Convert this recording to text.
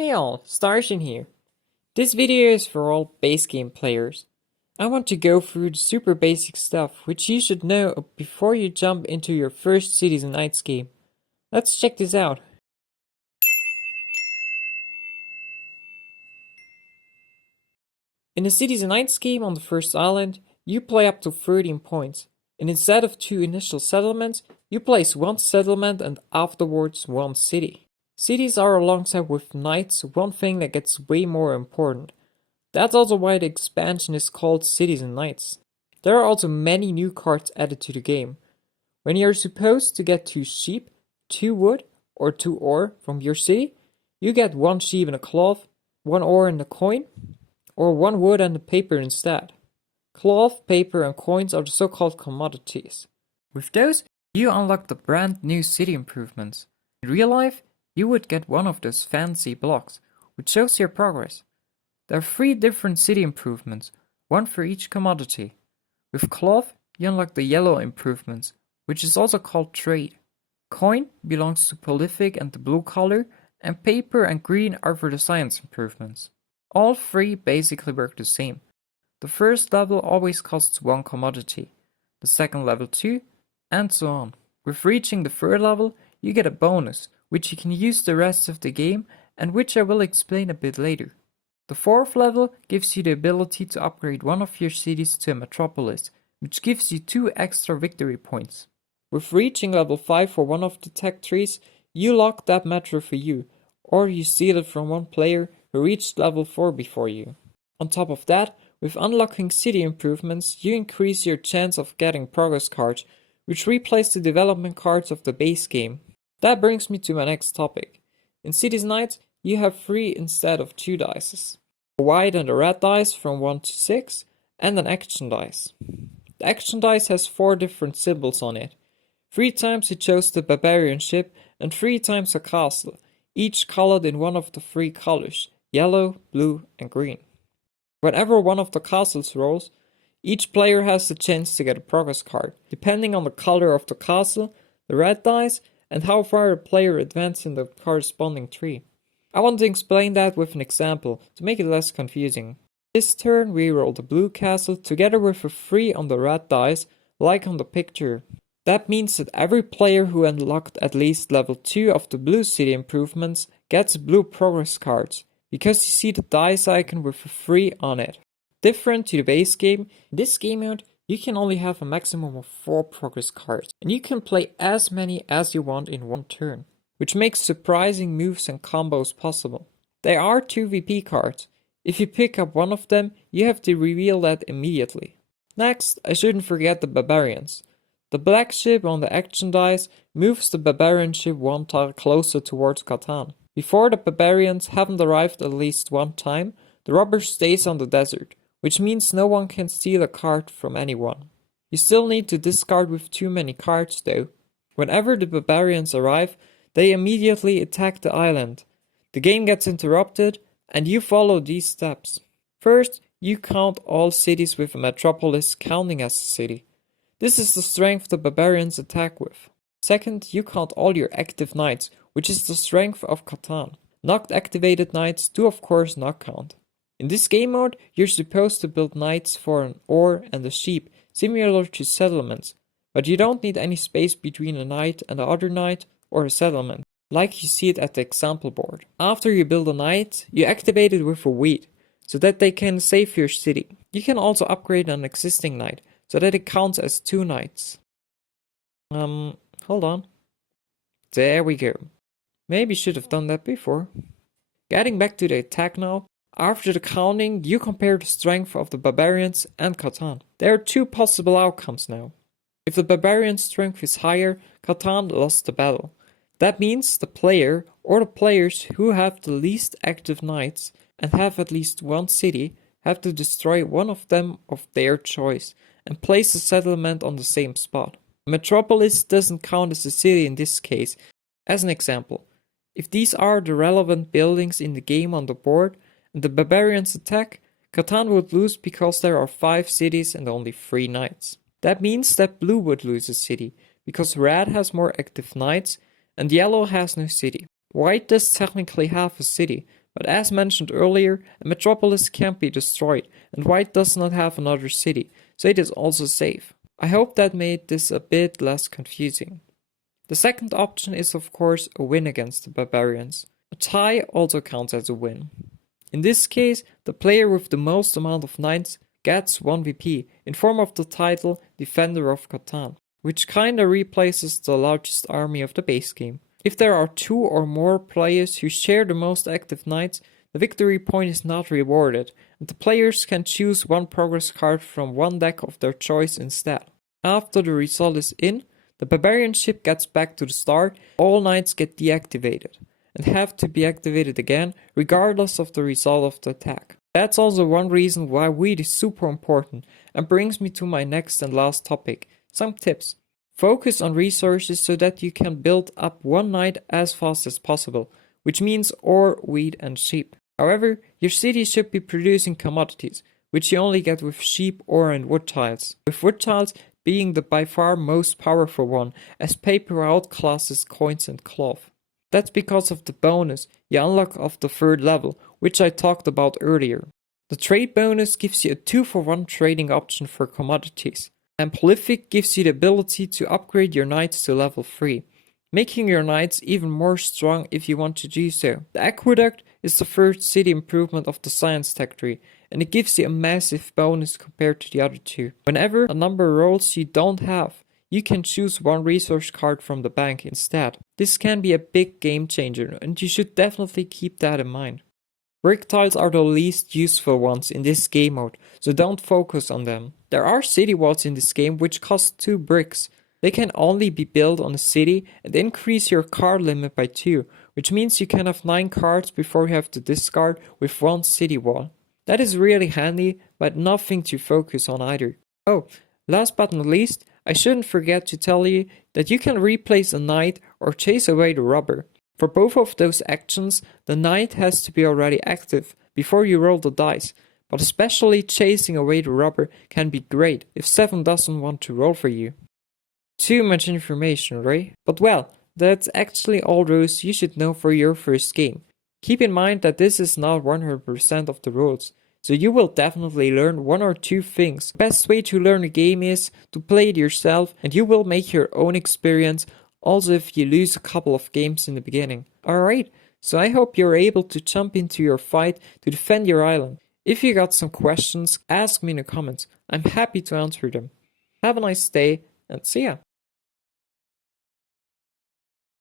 Hey all, Starshin here. This video is for all base game players. I want to go through the super basic stuff which you should know before you jump into your first Cities and Knights game. Let's check this out. In a Cities and Knights game on the first island, you play up to 13 points, and instead of 2 initial settlements, you place 1 settlement and afterwards 1 city. Cities are alongside with knights one thing that gets way more important. That's also why the expansion is called Cities and Knights. There are also many new cards added to the game. When you're supposed to get 2 sheep, 2 wood, or 2 ore from your city, you get 1 sheep and a cloth, 1 ore and a coin, or 1 wood and a paper instead. Cloth, paper, and coins are the so-called commodities. With those, you unlock the brand new city improvements. In real life, you would get one of those fancy blocks, which shows your progress. There are 3 different city improvements, 1 for each commodity. With cloth, you unlock the yellow improvements, which is also called trade. Coin belongs to prolific and the blue color, and paper and green are for the science improvements. All 3 basically work the same. The first level always costs 1 commodity, the second level 2, and so on. With reaching the 3rd level, you get a bonus, which you can use the rest of the game and which I will explain a bit later. The 4th level gives you the ability to upgrade one of your cities to a metropolis, which gives you 2 extra victory points. With reaching level 5 for one of the tech trees, you lock that metro for you, or you steal it from one player who reached level 4 before you. On top of that, with unlocking city improvements, you increase your chance of getting progress cards, which replace the development cards of the base game. That brings me to my next topic. In Cities Knights, you have 3 instead of 2 dices. A white and a red dice from 1 to 6, and an action dice. The action dice has 4 different symbols on it. 3 times it shows the barbarian ship, and 3 times a castle, each colored in one of the 3 colors, yellow, blue, and green. Whenever one of the castles rolls, each player has the chance to get a progress card, depending on the color of the castle, the red dice, and how far a player advances in the corresponding tree. I want to explain that with an example to make it less confusing. This turn we roll the blue castle together with a 3 on the red dice, like on the picture. That means that every player who unlocked at least level 2 of the blue city improvements gets blue progress cards, because you see the dice icon with a 3 on it. Different to the base game, in this game mode, you can only have a maximum of 4 progress cards, and you can play as many as you want in one turn, which makes surprising moves and combos possible. There are 2 VP cards. If you pick up one of them, you have to reveal that immediately. Next, I shouldn't forget the Barbarians. The black ship on the action dice moves the Barbarian ship 1 tile closer towards Catan. Before the Barbarians haven't arrived at least 1 time, the rubber stays on the desert, which means no one can steal a card from anyone. You still need to discard with too many cards though. Whenever the Barbarians arrive, they immediately attack the island. The game gets interrupted, and you follow these steps. First, you count all cities with a metropolis counting as a city. This is the strength the Barbarians attack with. Second, you count all your active knights, which is the strength of Catan. Knocked activated knights do of course not count. In this game mode, you're supposed to build knights for an ore and a sheep, similar to settlements, but you don't need any space between a knight and the other knight or a settlement, like you see it at the example board. After you build a knight, you activate it with a wheat, so that they can save your city. You can also upgrade an existing knight, so that it counts as 2 knights. Hold on. There we go. Maybe should have done that before. Getting back to the attack now. After the counting, you compare the strength of the Barbarians and Catan. There are 2 possible outcomes now. If the Barbarian strength is higher, Catan lost the battle. That means the player or the players who have the least active knights and have at least 1 city have to destroy one of them of their choice and place a settlement on the same spot. A metropolis doesn't count as a city in this case. As an example, if these are the relevant buildings in the game on the board, and the Barbarians attack, Catan would lose because there are 5 cities and only 3 knights. That means that blue would lose a city, because red has more active knights and yellow has no city. White does technically have a city, but as mentioned earlier, a metropolis can't be destroyed, and White does not have another city, so it is also safe. I hope that made this a bit less confusing. The second option is of course a win against the Barbarians. A tie also counts as a win. In this case, the player with the most amount of knights gets 1 VP in form of the title Defender of Catan, which kinda replaces the largest army of the base game. If there are 2 or more players who share the most active knights, the victory point is not rewarded, and the players can choose one progress card from one deck of their choice instead. After the result is in, the Barbarian ship gets back to the start, all knights get deactivated, and have to be activated again regardless of the result of the attack. That's also one reason why weed is super important, and brings me to my next and last topic, some tips. Focus on resources so that you can build up one knight as fast as possible, which means ore, wheat and sheep. However, your city should be producing commodities, which you only get with sheep, ore and wood tiles, with wood tiles being the by far most powerful one, as paper outclasses coins and cloth. That's because of the bonus you unlock of the 3rd level, which I talked about earlier. The trade bonus gives you a 2-for-1 trading option for commodities, and Prolific gives you the ability to upgrade your knights to level 3, making your knights even more strong if you want to do so. The Aqueduct is the 3rd city improvement of the Science Tech tree, and it gives you a massive bonus compared to the other 2. Whenever a number rolls you don't have, you can choose one resource card from the bank instead. This can be a big game changer, and you should definitely keep that in mind. Brick tiles are the least useful ones in this game mode, so don't focus on them. There are city walls in this game which cost 2 bricks. They can only be built on a city and increase your card limit by 2, which means you can have 9 cards before you have to discard with 1 city wall. That is really handy, but nothing to focus on either. Oh, last but not least, I shouldn't forget to tell you that you can replace a knight or chase away the robber. For both of those actions, the knight has to be already active before you roll the dice, but especially chasing away the robber can be great if 7 doesn't want to roll for you. Too much information, right? But well, that's actually all rules you should know for your first game. Keep in mind that this is not 100% of the rules, so you will definitely learn 1 or 2 things. The best way to learn a game is to play it yourself, and you will make your own experience, also if you lose a couple of games in the beginning. Alright, so I hope you're able to jump into your fight to defend your island. If you got some questions, ask me in the comments. I'm happy to answer them. Have a nice day, and see ya!